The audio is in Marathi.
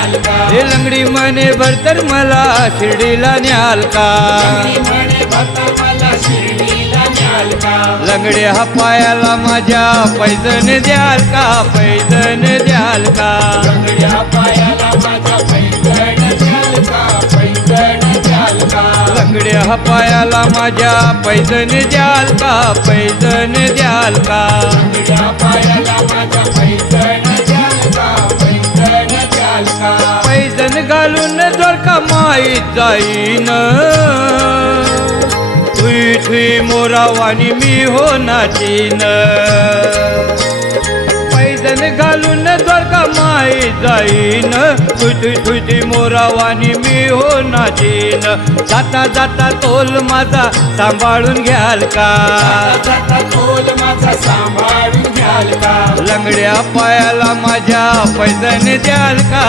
हे लंगडी म्हणे भरतर मला शिर्डीला न्याल का लंगड्या हा पायाला माझ्या पैजण द्याल का पैजण द्याल का लंगड्या हा पायाला माझ्या पैजण द्याल का पैजण द्याल का पैजण घालून दोडका माहीत जाईन थुई थुई मोरावानी मी हो नाचीन पैजण घालून दोडका माहीत जाईन थुई थुई थुई मोरावानी मी हो नाचीन जाता जाता तोल माझा सांभाळून घ्याल का लंगड्या पायाला माझ्या पैजण द्याल का